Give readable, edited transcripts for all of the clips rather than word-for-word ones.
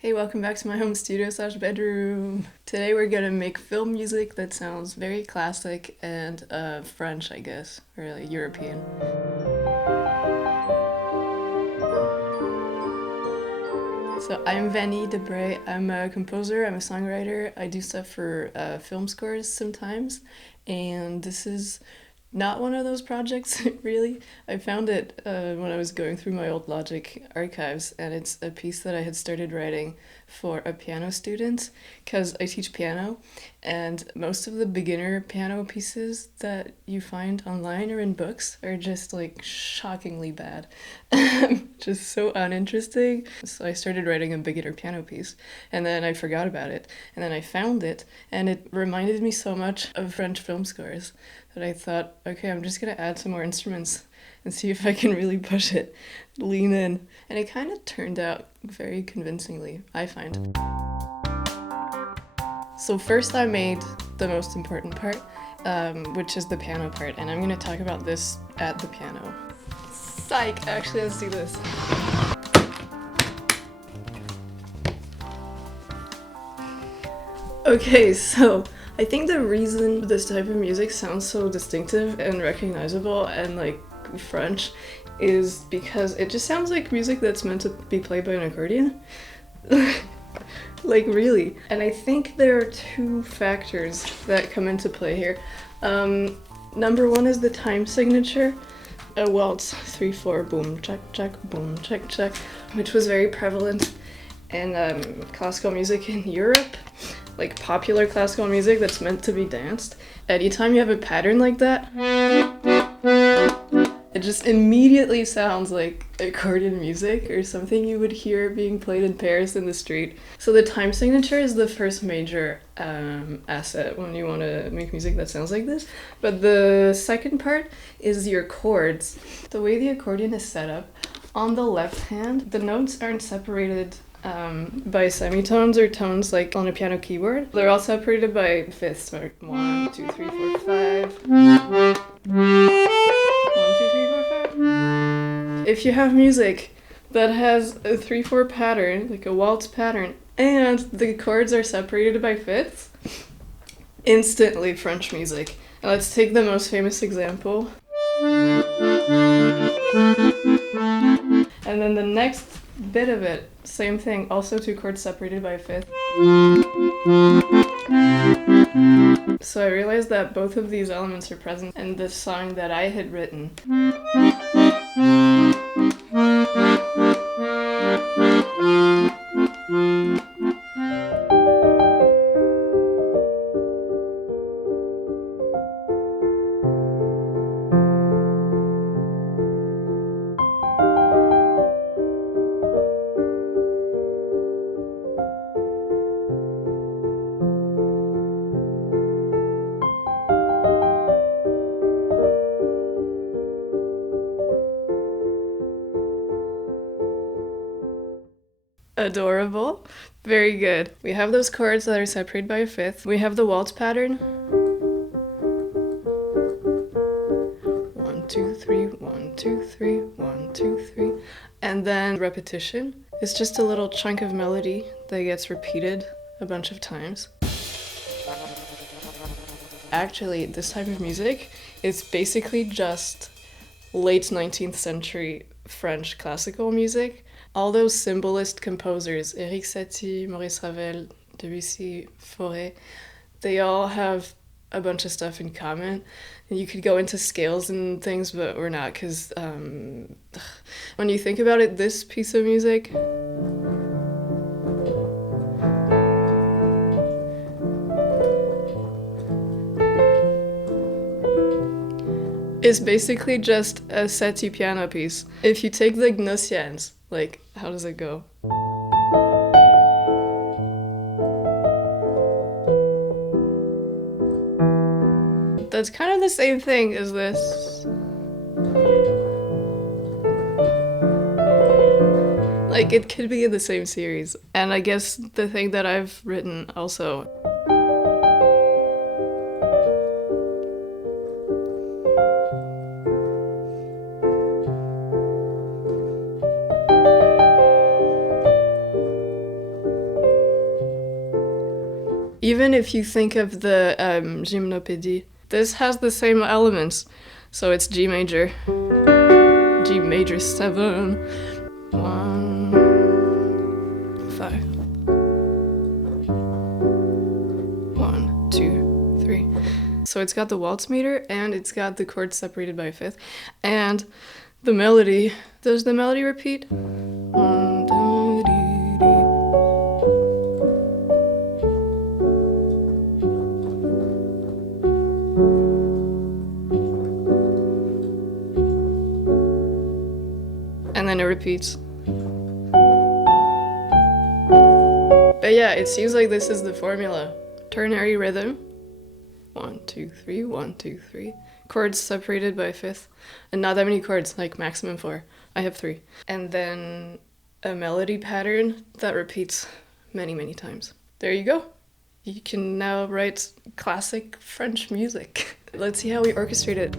Hey, welcome back to my home studio slash bedroom. Today we're gonna make film music that sounds very classic and French, I guess, or like European. So I'm vanilledebray. I'm a composer, I'm a songwriter. I do stuff for film scores sometimes, and this is not one of those projects, really. I found it when I was going through my old Logic archives, and it's a piece that I had started writing for a piano student because I teach piano, and most of the beginner piano pieces that you find online or in books are just like shockingly bad. Just so uninteresting. So I started writing a beginner piano piece, and then I forgot about it, and then I found it, and it reminded me so much of French film scores that I thought, okay, I'm just gonna add some more instruments and see if I can really push it, lean in. And it kind of turned out very convincingly, I find. So first I made the most important part, which is the piano part, and I'm gonna talk about this at the piano. Psych! Actually, let's do this. Okay, so I think the reason this type of music sounds so distinctive and recognizable and like French is because it just sounds like music that's meant to be played by an accordion. Like, really. And I think there are two factors that come into play here. Number one is the time signature. A waltz 3/4 boom check check, which was very prevalent in classical music in Europe, like popular classical music that's meant to be danced. Anytime you have a pattern like that, it just immediately sounds like accordion music or something you would hear being played in Paris in the street. So the time signature is the first major asset when you want to make music that sounds like this. But the second part is your chords. The way the accordion is set up, on the left hand, the notes aren't separated by semitones or tones like on a piano keyboard. They're all separated by fifths, like 1, 2, 3, 4, 5. 1, 2, 3, 4, 5. If you have music that has a 3/4 pattern, like a waltz pattern, and the chords are separated by fifths, instantly French music. And let's take the most famous example. And then the next bit of it, same thing, also two chords separated by a fifth. So I realized that both of these elements are present in the song that I had written. Adorable. Very good. We have those chords that are separated by a fifth. We have the waltz pattern. 1, 2, 3, 1, 2, 3, 1, 2, 3. And then repetition is just a little chunk of melody that gets repeated a bunch of times. Actually, this type of music is basically just late 19th century French classical music. All those symbolist composers, Erik Satie, Maurice Ravel, Debussy, Fauré, they all have a bunch of stuff in common. And you could go into scales and things, but we're not, because when you think about it, this piece of music is basically just a Satie piano piece. If you take the Gnossians, like, how does it go? That's kind of the same thing as this. Like, it could be in the same series. And I guess the thing that I've written also. Even if you think of the gymnopédie, this has the same elements. So it's G major, G major 7, 1, 5, 1, 2, 3. So it's got the waltz meter and it's got the chords separated by a fifth. And the melody, does the melody repeat? And then it repeats. But yeah, it seems like this is the formula. Ternary rhythm. 1, 2, 3, 1, 2, 3. Chords separated by a fifth. And not that many chords, like maximum 4. I have 3. And then a melody pattern that repeats many, many times. There you go. You can now write classic French music. Let's see how we orchestrate it.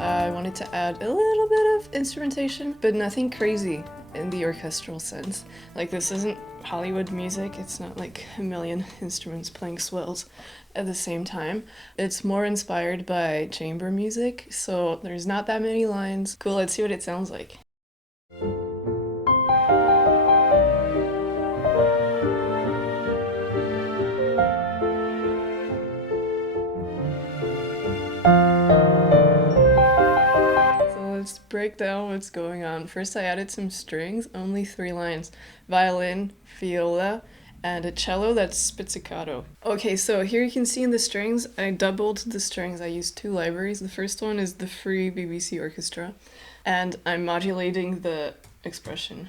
I wanted to add a little bit of instrumentation, but nothing crazy in the orchestral sense. Like, this isn't Hollywood music, it's not like a million instruments playing swells at the same time. It's more inspired by chamber music, so there's not that many lines. Cool, let's see what it sounds like. Let's break down what's going on. First, I added some strings, only 3 lines. Violin, viola, and a cello that's spizzicato. Okay, so here you can see in the strings, I doubled the strings. I used 2 libraries. The first one is the free BBC orchestra, and I'm modulating the expression.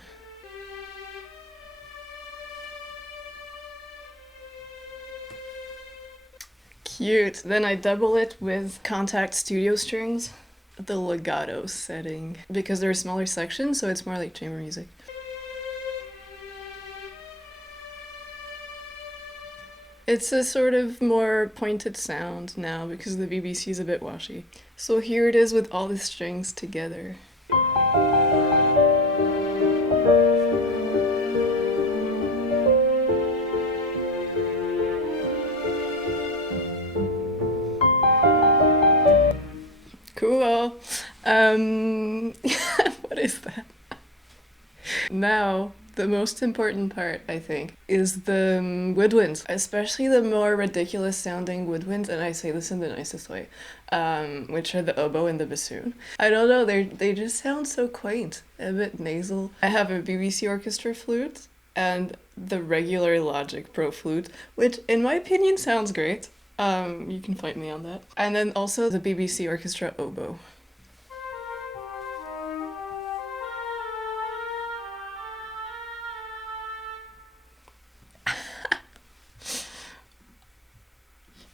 Cute. Then I double it with Contact Studio strings. The legato setting, because they're smaller sections, so it's more like chamber music. It's a sort of more pointed sound now because the BBC is a bit washy. So here it is with all the strings together. Cool. What is that? Now, the most important part, I think, is the woodwinds, especially the more ridiculous sounding woodwinds, and I say this in the nicest way, which are the oboe and the bassoon. I don't know, they just sound so quaint, a bit nasal. I have a BBC orchestra flute and the regular Logic Pro flute, which in my opinion sounds great. You can fight me on that. And then also the BBC orchestra oboe.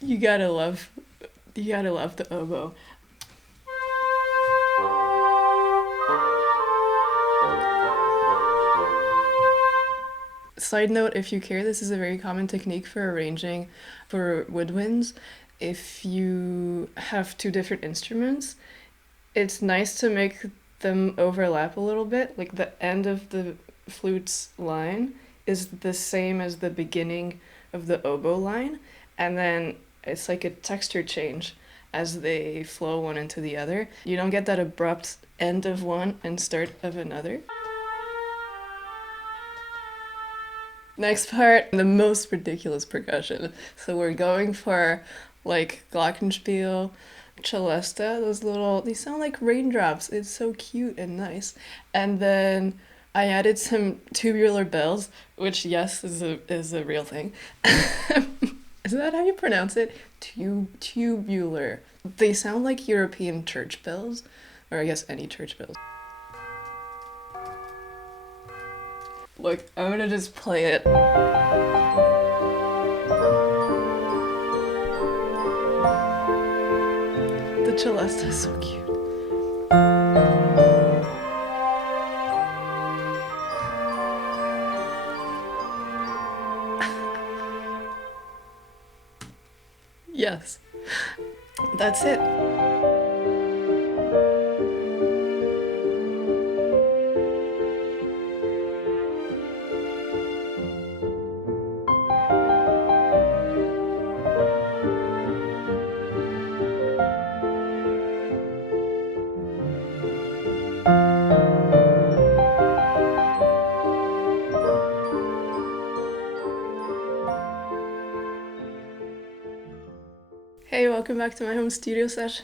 You gotta love the oboe. Side note, if you care, this is a very common technique for arranging for woodwinds. If you have 2 different instruments, it's nice to make them overlap a little bit. Like, the end of the flute's line is the same as the beginning of the oboe line, and then it's like a texture change as they flow one into the other. You don't get that abrupt end of one and start of another. Next part, the most ridiculous percussion. So we're going for like glockenspiel, celesta, they sound like raindrops. It's so cute and nice. And then I added some tubular bells, which, yes, is a real thing. Is that how you pronounce it? Tubular. They sound like European church bells, or I guess any church bells. Look, I'm gonna just play it. The celesta is so cute. Yes, that's it. Hey, welcome back to my home studio set.